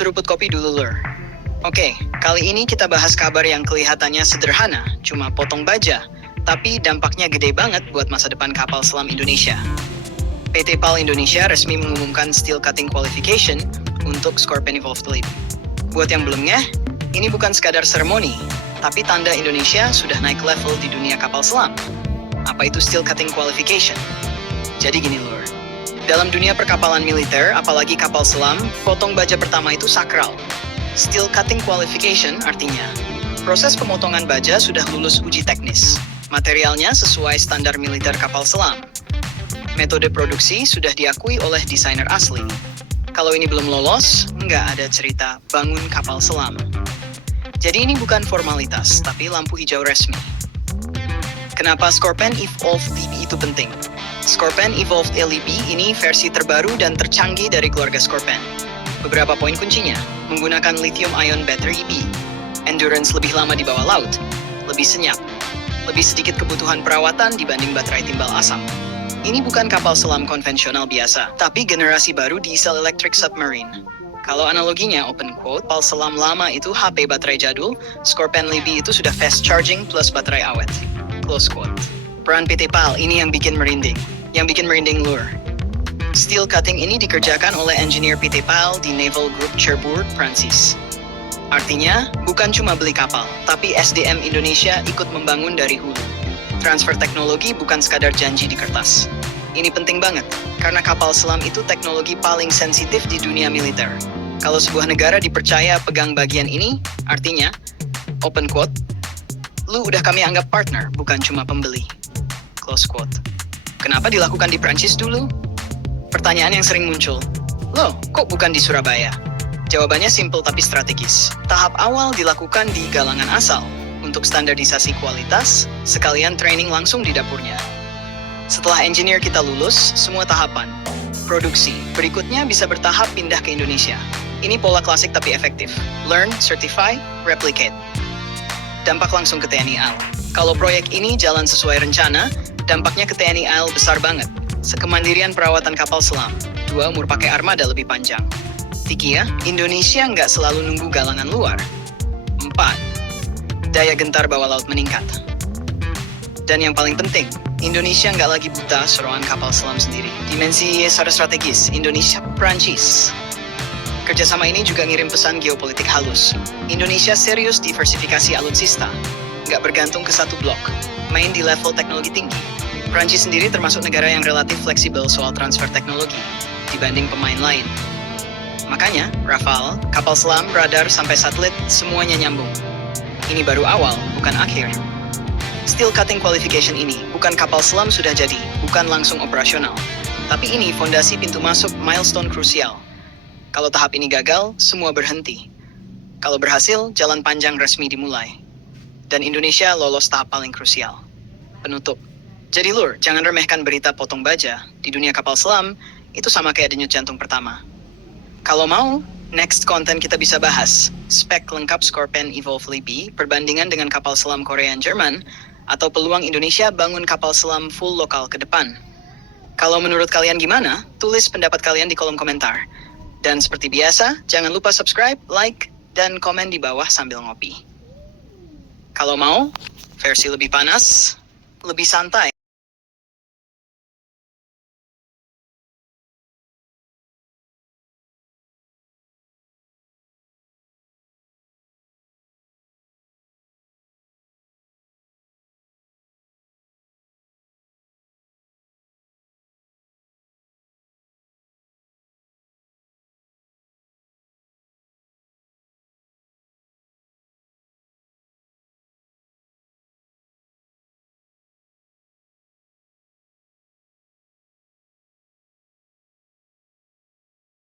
Seruput kopi dulu, Lur. Oke, kali ini kita bahas kabar yang kelihatannya sederhana, cuma potong baja, tapi dampaknya gede banget buat masa depan kapal selam Indonesia. PT PAL Indonesia resmi mengumumkan steel cutting qualification untuk Scorpion Evolved LEAP. Buat yang belum ngeh, ini bukan sekadar seremoni, tapi tanda Indonesia sudah naik level di dunia kapal selam. Apa itu steel cutting qualification? Jadi gini, Lur. Dalam dunia perkapalan militer, apalagi kapal selam, potong baja pertama itu sakral. Steel cutting qualification artinya, proses pemotongan baja sudah lulus uji teknis. Materialnya sesuai standar militer kapal selam. Metode produksi sudah diakui oleh desainer asli. Kalau ini belum lolos, nggak ada cerita bangun kapal selam. Jadi ini bukan formalitas, tapi lampu hijau resmi. Kenapa Scorpion Evolved LEAP itu penting? Scorpion Evolved LEAP ini versi terbaru dan tercanggih dari keluarga Scorpion. Beberapa poin kuncinya, menggunakan lithium-ion battery EB, endurance lebih lama di bawah laut, lebih senyap, lebih sedikit kebutuhan perawatan dibanding baterai timbal asam. Ini bukan kapal selam konvensional biasa, tapi generasi baru diesel electric submarine. Kalau analoginya, open quote, kapal selam lama itu HP baterai jadul, Scorpion LEAP itu sudah fast charging plus baterai awet. Close quote. Peran PT PAL ini yang bikin merinding. Yang bikin merinding, Lur. Steel cutting ini dikerjakan oleh engineer PT PAL di Naval Group Cherbourg, Prancis. Artinya, bukan cuma beli kapal, tapi SDM Indonesia ikut membangun dari hulu. Transfer teknologi bukan sekadar janji di kertas. Ini penting banget, karena kapal selam itu teknologi paling sensitif di dunia militer. Kalau sebuah negara dipercaya pegang bagian ini, artinya, open quote, lu udah kami anggap partner, bukan cuma pembeli. Close quote. Kenapa dilakukan di Prancis dulu? Pertanyaan yang sering muncul, loh, kok bukan di Surabaya? Jawabannya simpel tapi strategis. Tahap awal dilakukan di galangan asal, untuk standarisasi kualitas, sekalian training langsung di dapurnya. Setelah engineer kita lulus, semua tahapan, produksi, berikutnya bisa bertahap pindah ke Indonesia. Ini pola klasik tapi efektif. Learn, certify, replicate. Dampak langsung ke TNI AL. Kalau proyek ini jalan sesuai rencana, dampaknya ke TNI AL besar banget. Sekemandirian perawatan kapal selam. 2. Umur pakai armada lebih panjang. 3. Indonesia nggak selalu nunggu galangan luar. 4. Daya gentar bawah laut meningkat. Dan yang paling penting, Indonesia nggak lagi buta seroan kapal selam sendiri. Dimensi secara strategis, Indonesia, Prancis. Kerjasama ini juga ngirim pesan geopolitik halus. Indonesia serius diversifikasi alutsista. Nggak bergantung ke satu blok. Main di level teknologi tinggi. Prancis sendiri termasuk negara yang relatif fleksibel soal transfer teknologi dibanding pemain lain. Makanya, Rafale, kapal selam, radar, sampai satelit, semuanya nyambung. Ini baru awal, bukan akhir. Steel cutting qualification ini bukan kapal selam sudah jadi, bukan langsung operasional. Tapi ini fondasi pintu masuk milestone krusial. Kalau tahap ini gagal, semua berhenti. Kalau berhasil, jalan panjang resmi dimulai. Dan Indonesia lolos tahap paling krusial. Penutup. Jadi Lur, jangan remehkan berita potong baja. Di dunia kapal selam, itu sama kayak denyut jantung pertama. Kalau mau, next konten kita bisa bahas spek lengkap Scorpion Evolved LEAP, perbandingan dengan kapal selam Korea dan Jerman, atau peluang Indonesia bangun kapal selam full lokal ke depan. Kalau menurut kalian gimana? Tulis pendapat kalian di kolom komentar. Dan seperti biasa, jangan lupa subscribe, like, dan komen di bawah sambil ngopi. Kalau mau, versi lebih panas, lebih santai,